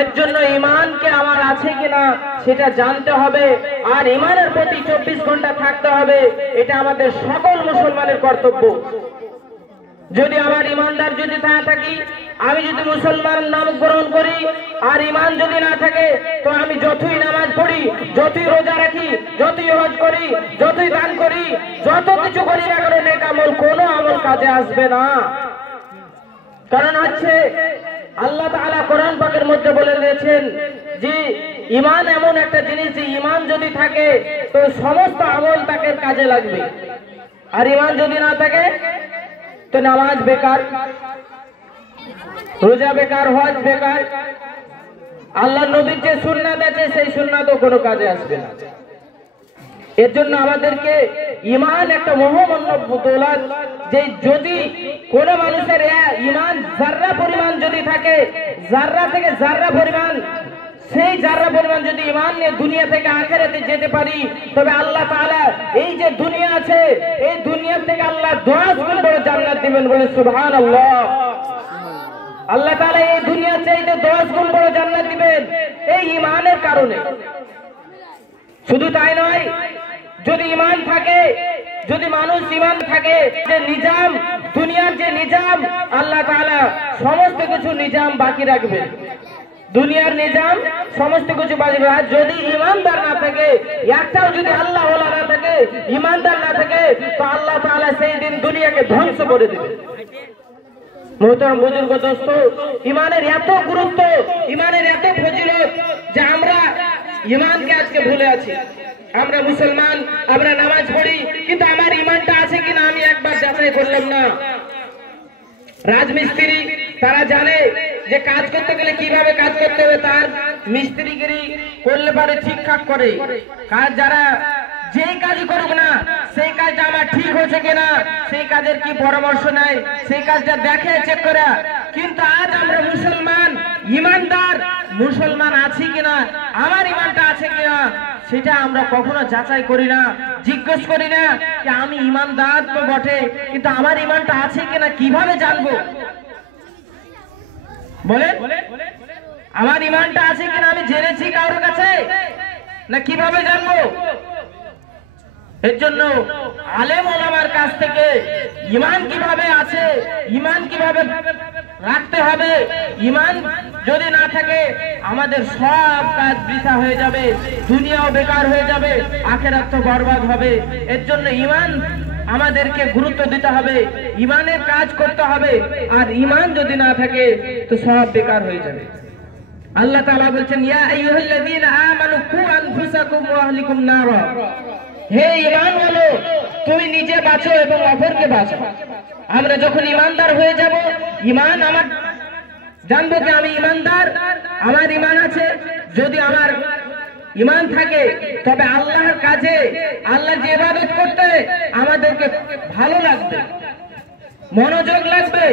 এর জন্য ঈমানকে আমার আছে কিনা সেটা জানতে হবে, আর ঈমানের প্রতি 24 ঘন্টা থাকতে হবে। এটা আমাদের সকল মুসলমানের কর্তব্য। যদি আমার ঈমানদার যদি না থাকি, আমি যদি মুসলমান নাম গ্রহণ করি আর ঈমান যদি না থাকে, তো আমি যতই নামাজ পড়ি, যতই রোজা রাখি, যতই হজ করি, যতই দান করি, যত কিছু করি না কেন, নেক আমল কোনো আমল কাজে আসবে না। কারণ হচ্ছে আল্লাহ তাআলা কোরআন পাকের মধ্যে বলে দিয়েছেন যে ঈমান এমন একটা জিনিস, যে ঈমান যদি থাকে তো সমস্ত আমল তাকে কাজে লাগবে, আর ঈমান যদি না থাকে তো নামাজ বেকার, রোজা বেকার, হজ বেকার, আল্লাহ নবীর যে সুন্নাত আছে সেই সুন্নাতও কোনো কাজে আসবে না। এর জন্য আমাদেরকে ঈমান একটা মহামান্য দৌলত, যে যদি কোন মানুষের ঈমান জাররা পরিমাণ যদি থাকে, জাররা থেকে জাররা পরিমাণ, সেই জাররা পরিমাণ যদি ঈমান নিয়ে দুনিয়া থেকে আখিরাতে যেতে পারি, তবে আল্লাহ তাআলা এই যে দুনিয়া আছে, এই দুনিয়া থেকে আল্লাহ 10 গুণ বড় জান্নাত দিবেন, বলে সুবহানাল্লাহ। আল্লাহ তাআলা এই দুনিয়া চাইতে 10 গুণ বড় জান্নাত দিবেন এই ঈমানের কারণে। শুধু তাই নয়, যদি ঈমান থাকে, যদি মানুষ ঈমান থাকে, যে নিজাম, দুনিয়ার যে নিজাম, আল্লাহ তাআলা সমস্ত কিছু নিজাম বাকি রাখবে, দুনিয়ার নিজাম সমস্ত কিছু বাকি রাখবে। যদি ঈমানদার না থাকে, একটাও যদি আল্লাহ ওয়ালা না থাকে, ঈমানদার না থাকে, তো আল্লাহ তাআলা সেই দিন দুনিয়াকে ধ্বংস করে দেবে। মোহতারাম বুজুর্গ দোস্ত, ঈমানের এত গুরুত্ব, ঈমানের এত ফজিলত, যে আমরা ঈমানকে আজকে ভুলে আছি। আমরা মুসলমান, আমরা নামাজ পড়ি, কিন্তু আমার ঈমানটা আছে কিনা আমি একবার যাচাই করলাম না। রাজমিস্ত্রি তারা জানে যে কাজ করতে গেলে কিভাবে কাজ করতে হবে, তার মিস্ত্রিগিরি করলে পারে ঠিকঠাক করে কাজ। যারা যেই কাজই করুক না, সেই কাজটা আমার ঠিক হচ্ছে কিনা, সেই কাজের কি পরামর্শ নেয়, সেই কাজটা দেখে, চেক করে। কিন্তু আজ আমরা মুসলমান, ঈমানদার মুসলমান আছি কিনা, আমার ঈমানটা আছে কিনা, সেটা আমরা কখনো যাচাই করি না, জিজ্ঞেস করি না যে আমি ঈমানদার তো বটে, কিন্তু আমার ঈমানটা আছে কিনা কিভাবে জানবো? বলে আমার ঈমানটা আছে কিনা আমি জেনেছি কারোর কাছে, না কিভাবে জানবো? এর জন্য আলেম ওলামার কাছ থেকে ঈমান কিভাবে আছে, ঈমান কিভাবে রাখতে হবে, ঈমান যদি না থাকে আমাদের সব কাজ বৃথা হয়ে যাবে, দুনিয়াও বেকার হয়ে যাবে, আখিরাত তো বরবাদ হবে। এর জন্য ঈমান আমাদেরকে গুরুত্ব দিতে হবে, ঈমানের কাজ করতে হবে, আর ঈমান যদি না থাকে তো সব বেকার হয়ে যাবে। আল্লাহ তাআলা বলছেন, ইয়া আইয়ুহাল্লাযীনা আমানু কু আনফুসাকুম ওয়া আহলিকুম নারা, হে ঈমান ওয়ালো, তুমি নিজে বাঁচো এবং অপরকে বাঁচাও। আমরা যখন ঈমানদার হয়ে যাব, ঈমান আমার জানবো যে আমি ঈমানদার, আমার ঈমান আছে। যদি আমার ঈমান থাকে তবে আল্লাহর কাজে, আল্লাহর যে ইবাদত করতে আমাদেরকে ভালো লাগবে, মনোযোগ লাগবে,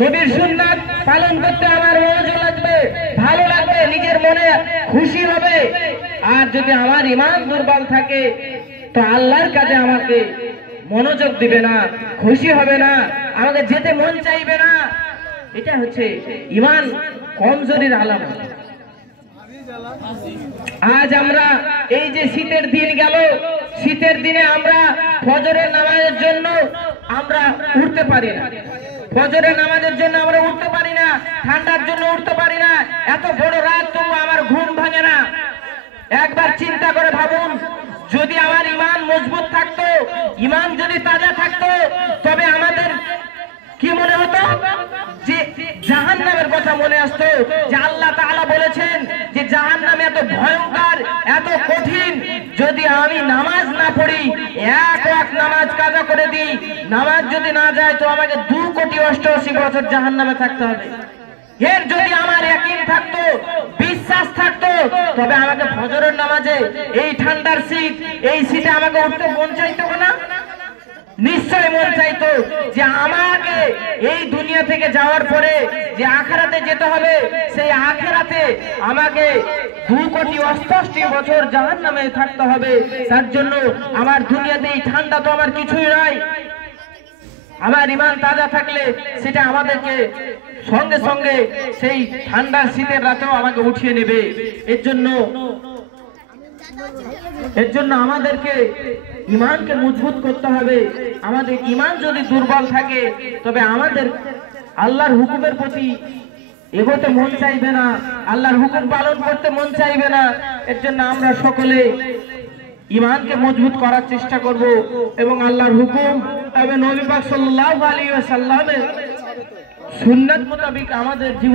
নবীর সুন্নাত পালন করতে আমার মনোযোগ লাগবে, ভালো লাগবে, নিজের মনে খুশি হবে। আর যদি আমার ঈমান দুর্বল থাকে তো আল্লাহর কাজে আমাকে মনোযোগ দিবে না, খুশি হবে না, আমাকে যেতে মন চাইবে না। এটা হচ্ছে ঈমান কমজোরির আলামত। আজ আমরা এই যে শীতের দিন গেল, শীতের দিনে আমরা ফজরের নামাজের জন্য আমরা উঠতে পারি না, ফজরের নামাজের জন্য আমরা উঠতে পারি না, ঠান্ডার জন্য উঠতে পারি না। এত বড় রাত তবু আমার ঘুম ভাঙে না। একবার চিন্তা করে ভাবুন, যদি আমার ঈমান মজবুত থাকতো, ঈমান যদি তাজা থাকতো, তবে আমাদের কি মনে হতো? যে জাহান্নামের কথা মনে আসতো। যে আল্লাহ তাআলা বলেছেন যে জাহান্নাম এত ভয়ঙ্কর, এত কঠিন, যদি আমি নামাজ না পড়ি, এক ওয়াক্ত নামাজ কাজা করে দিই, নামাজ যদি না যায় তো আমাকে 2,88,00,000 বছর জাহান্নামে থাকতে হবে। এর যদি আমার ইয়াকিন থাকতো, বিশ্বাস থাকতো, তবে আমাকে ফজরের নামাজে এই ঠান্ডার শীত, এই শীতে আমাকে উঠতে মন চাইতো না? নিশ্চয় মন চাইতো যে আমাকে এই দুনিয়া থেকে যাওয়ার পরে যে আখিরাতে যেতে হবে, সেই আখিরাতে আমাকে 2,88,00,000 বছর জাহান্নামে থাকতে হবে। তার জন্য আমার দুনিয়াতে এই ঠান্ডা তো আমার কিছুই নয়। আমার ঈমান তাজা থাকলে সেটা আমাদেরকে সঙ্গে সঙ্গে সেই ঠান্ডা শীতের রাতেও আমাকে উঠিয়ে নেবে। এর জন্য আমাদেরকে ঈমানকে মজবুত করতে হবে। আমাদের ঈমান যদি দুর্বল থাকে তবে আমাদের আল্লাহর হুকুমের প্রতি এগোতে মন চাইবে না, আল্লাহর হুকুম পালন করতে মন চাইবে না। এর জন্য আমরা সকলে ঈমানকে মজবুত করার চেষ্টা করব এবং আল্লাহর হুকুম এবং নবী পাক সাল্লাল্লাহু আলাইহি ওয়াসাল্লামের সুন্নাত মোতাবেক আমাদের জীবন